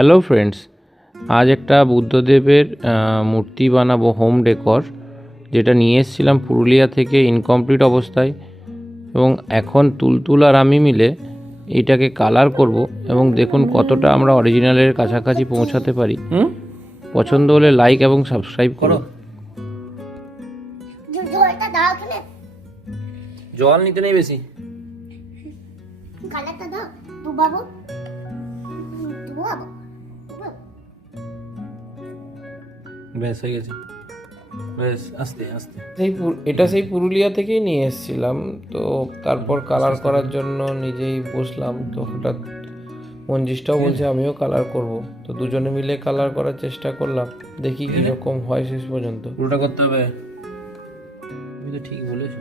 Hello friends, আজ একটা বুদ্ধদেবের মূর্তি বানাবো হোম ডেকর, যেটা নিয়ে এসেছিলাম পুরুলিয়া থেকে ইনকমপ্লিট অবস্থায়। এবং এখন তুলতুল আর আমি মিলে এটাকে কালার করব এবং দেখুন কতটা আমরা অরিজিনালের কাছাকাছি পৌঁছাতে পারি। পছন্দ হলে লাইক এবং সাবস্ক্রাইব করো। জল নিতে নেই বেশি। কালারটা দাও তু বাবু, তু বাবু। ব্যাস হয়ে গেছে, ব্যাস আস্তে আস্তে। এটা সেই পুরুলিয়া থেকেই নিয়ে এসেছিলাম। তো তারপর কালার করার জন্য নিজেই বসলাম। তো হঠাৎ মঞ্জিসটাও বলছে আমিও কালার করব। তো দুজনে মিলে কালার করার চেষ্টা করলাম, দেখি কীরকম হয় শেষ পর্যন্ত। পুরোটা করতে হবে। তুমি তো ঠিক বলেছো।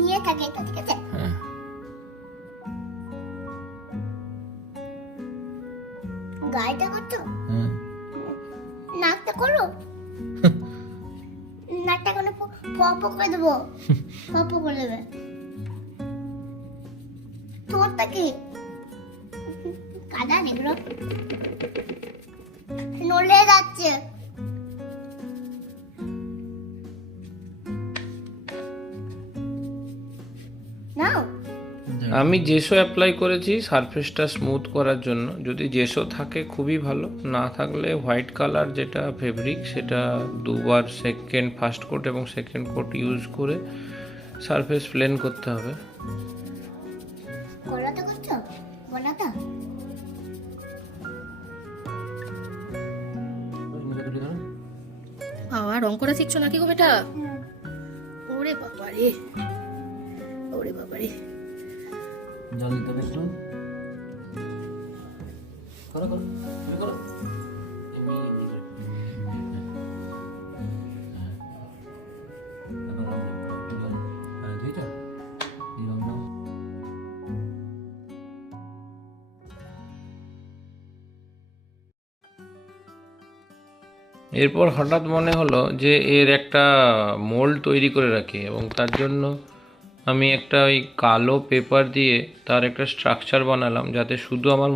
নিয়ে থাকে এটা, ঠিক আছে? হ্যাঁ, গাড়িটা করছো, হ্যাঁ। নাকটা করো। নাকটা কোনো ফপ করে দেবো, ফপ করে দেবে। তোরটা কি কাদা এগুলো নড়ে যাচ্ছে। নাও আমি জেসো অ্যাপ্লাই করেছি সারফেসটা স্মুথ করার জন্য। যদি জেসো থাকে খুবই ভালো, না থাকলে হোয়াইট কালার যেটা ফেব্রিক সেটা দুবার ফার্স্ট কোট এবং সেকেন্ড কোট ইউজ করে সারফেস প্লেন করতে হবে। গলাটা করছো, গলাটা বাবা রং করা শিখছো নাকি গো বেটা? ওরে বাবা রে, ওরে বাবা রে। জল দিতে হবে একটু। করো করো, তুমি করো। আমি দিবে। তারপর জল, হ্যাঁ ধুইছো? দিলাম না। এরপর হঠাৎ মনে হলো যে এর একটা মোল্ড তৈরি করে রাখি, এবং তার জন্য আমি একটা ওই কালো পেপার দিয়ে তার একটা স্ট্রাকচার বানালাম, যাতে শুধু আমার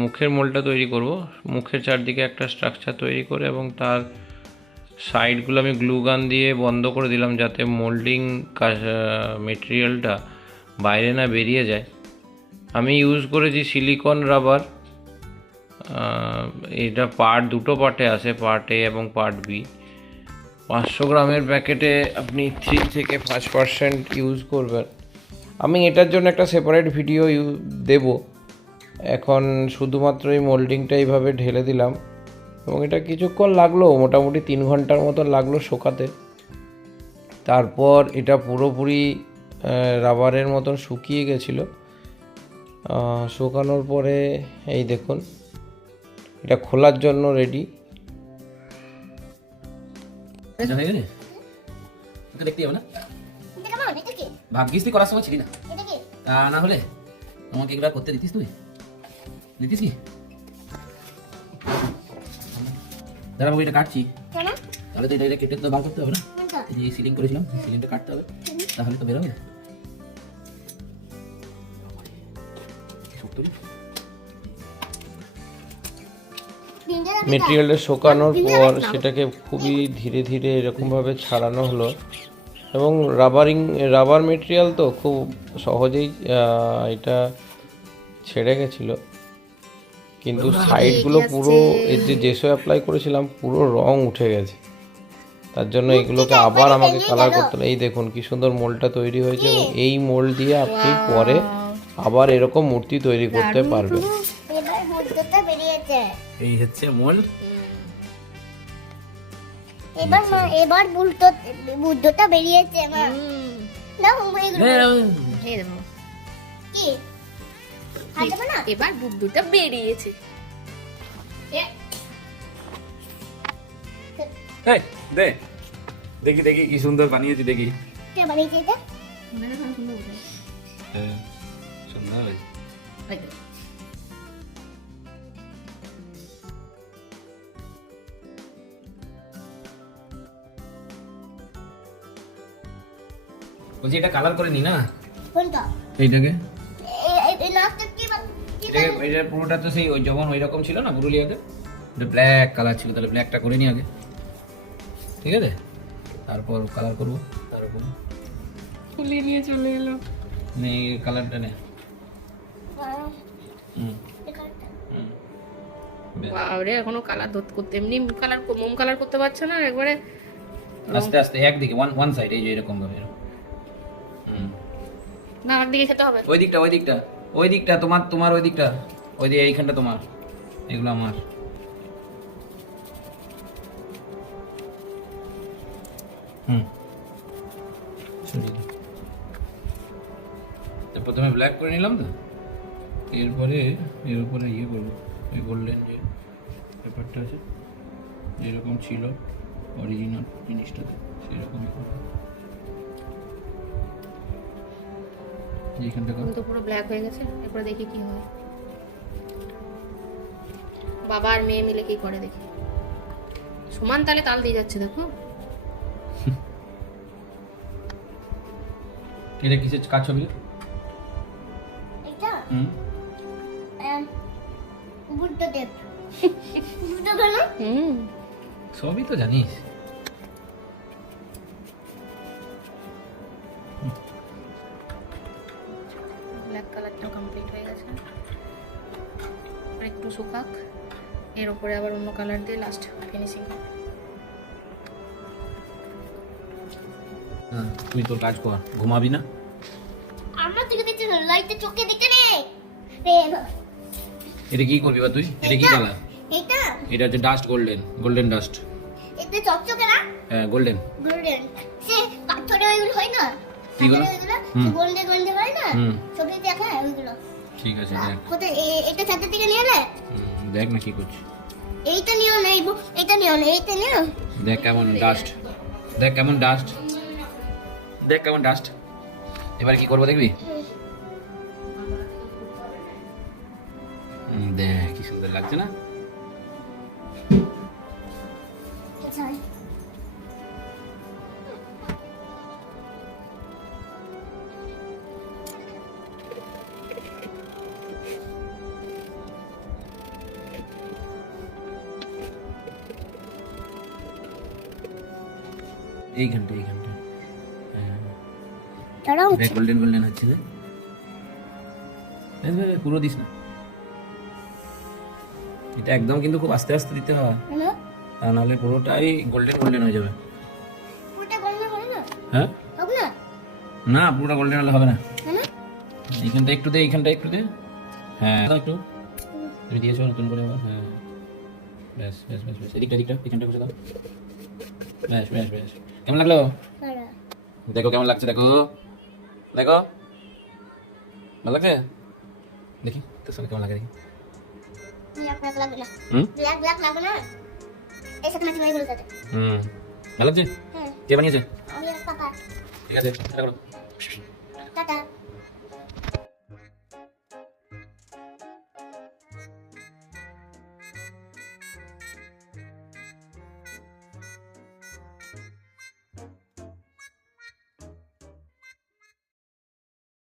মুখের মোল্ডটা তৈরি করব। মুখের চারদিকে একটা স্ট্রাকচার তৈরি করে এবং তার সাইডগুলো আমি গ্লু গান দিয়ে বন্ধ করে দিলাম, যাতে মোল্ডিং মেটেরিয়ালটা বাইরে না বেরিয়ে যায়। আমি ইউজ করেছি সিলিকন রাবার। এটা দুটো পার্টে আসে, পার্ট এ এবং পার্ট বি। 500 গ্রামের প্যাকেটে আপনি 3 থেকে 5% ইউজ করবেন। আমি এটার জন্য একটা সেপারেট ভিডিও দেব। এখন শুধুমাত্র এই মোল্ডিংটা এইভাবে ঢেলে দিলাম, এবং এটা কিছুক্ষণ লাগলো, মোটামুটি 3 ঘন্টার মতো লাগলো শোকাতে। তারপর এটা পুরোপুরি রাবারের মতন শুকিয়ে গেছিলো। শুকানোর পরে এই দেখুন, এটা খোলার জন্য রেডি। এটা হয়ে গেছে? ওকে দেখতে হবে না? এটা কেমন? এটা কি? ভাগ্যিস তুই করার সময় ছিলি না। এটা কি? তা না হলে আমাকে এগুলো করতে দিতিস তুই? দিতিস কি? দাঁড়া বাবু, এটা কাটছি। কেন? তাহলে তো এটা কেটে তো বার করতে হবে না? কোনটা? এই যে সিলিং করেছিলাম, সিলিংটা কাটতে হবে, তাহলে তো বেরোবে। মেটেরিয়ালটা শুকানোর পর সেটাকে খুবই ধীরে ধীরে এরকমভাবে ছাড়ানো হলো, এবং রাবার মেটেরিয়াল তো খুব সহজেই এটা ছেড়ে গেছিলো। কিন্তু সাইডগুলো পুরো এর যে জেসো অ্যাপ্লাই করেছিলাম পুরো রং উঠে গেছে। তার জন্য এগুলোকে আবার আমাকে কালার করতে হলো। এই দেখুন কি সুন্দর মোল্ডটা তৈরি হয়েছে, এবং এই মোল্ড দিয়ে আপনি পরে আবার এরকম মূর্তি তৈরি করতে পারবেন। এবার বুদ্ধটা বেরিয়েছে। এই হচ্ছে মোল্ড। এবার বুদ্ধটা বেরিয়েছে মা। না এগুলো এই দেখো, কি হাঁটবে না? এবার বুদ্ধুটা বেরিয়েছে। এই দে, দেখি দেখি কি সুন্দর বানিয়েছি, দেখি। কে বানিয়েছে এটা? হ্যাঁ, সুন্দর হয়েছে। এই দেখো। বলছি এটা কালার করে নি না কোনটা? এইটাকে? এটা পুরোটা তো সেই ওই যখন ওই রকম ছিল না পুরুলিয়াতে, ব্ল্যাক কালার ছিল, তাহলে ব্ল্যাকটা করে নি আগে, ঠিক আছে, তারপর কালার করবো তার উপর। ফুলিয়ে নিয়ে চলে এলো। নে কালারটা নে। হুম হুম। বেশ। বাবরে এখনো কালার করতে, এমনি কালার মোম কালার করতে পারছে না একবারে। আস্তে আস্তে একদিকে ওয়ান সাইড, এই যে এরকম ভাবে হুম। না আর দিকে খেতে হবে। ওই দিকটা তোমার ওই দিকটা, ওই দিকে এইখানটা তোমার, এগুলো আমার। হুম সরিয়ে দাও। তো প্রথমে ব্ল্যাক করে নিলাম তো, এরপরে এর উপরে ইয়ে করবো, এই গোল্ডেন যে পেপারটা আছে যেরকম ছিল অরিজিনাল জিনিসটাতে সেরকমই করবো। এইখানটা এখন তো পুরো ব্ল্যাক হয়ে গেছে, এরপরে দেখি কি হয়। বাবা আর মেয়ে মিলে কি করে দেখি। সমান তালে তাল দিয়ে যাচ্ছে দেখো। এটা কিসের কাজ ছবি? এটা হুম বুদ্ধদেব বুদ্ধ কেন? সবই তো জানিস। ব্ল্যাক কালারটা কমপ্লিট হয়ে গেছে, আর একটু শুকাক, এর উপরে আবার অন্য কালার দিয়ে লাস্ট ফিনিশিং হবে। হ্যাঁ তুই তোর কাজ কর, ঘুমাবি না? আমার দিকে দেখতে লাইটে চোখে দেখতে নে এটা কি করবি বা তুই? এটা কি কালার? এটা এটা হচ্ছে ডাস্ট, গোল্ডেন ডাস্ট। এটা চকচকে না হ্যাঁ গোল্ডেন। গোল্ডেন সে পাথরে ওইগুলো হয় না কিগুলো? গোল্ডে গোল্ডে হয় না হুম। ছবি দেখা ওইগুলো ঠিক আছে দেখ। কোথায় এটা ছাদের থেকে নিয়ে এলে দেখ না কি করছিস। এইটা নিও না এইটা নিও না এইটা নিও দেখ কেমন ডাস্ট, দেখ কেমন ডাস্ট, দেখ কেমন ডাস্ট। এবার কি করবো দেখবি? দেখ কি সুন্দর লাগছে না? আচ্ছা এইখানটা দাঁড়াও দেখ গোল্ডেন হচ্ছে দেখ। পুরো দিস না, এটা একদম কিন্তু খুব আস্তে আস্তে দিতে হয়, হ্যালো তা নাহলে পুরোটাই গোল্ডেন হয়ে যাবে। ওটা গোল্ডে হয় না হ্যাঁ হবে না না পুরোটা গোল্ডেন হলে হবে না। হ্যালো এইখানটা একটু দে, এইখানটা একটু দে। হ্যাঁ দাও একটু, তুমি দিয়েছো নতুন করে আবার। হ্যাঁ ব্যাস এদিকটা এখানটা বসে দাও। ব্যাস কেমন লাগলো? দাঁড়া দেখো কেমন লাগছে, দেখো ভালো লাগছে? দেখি তোর সঙ্গে কেমন লাগে দেখি। ব্ল্যাক লাগবে না হুম ব্ল্যাক লাগবে না এই সাথে মাঝে মাঝে গুলো ভালো লাগছে? হ্যাঁ কে বানিয়েছে? আমি আর পাপা ঠিক আছে এটা করো।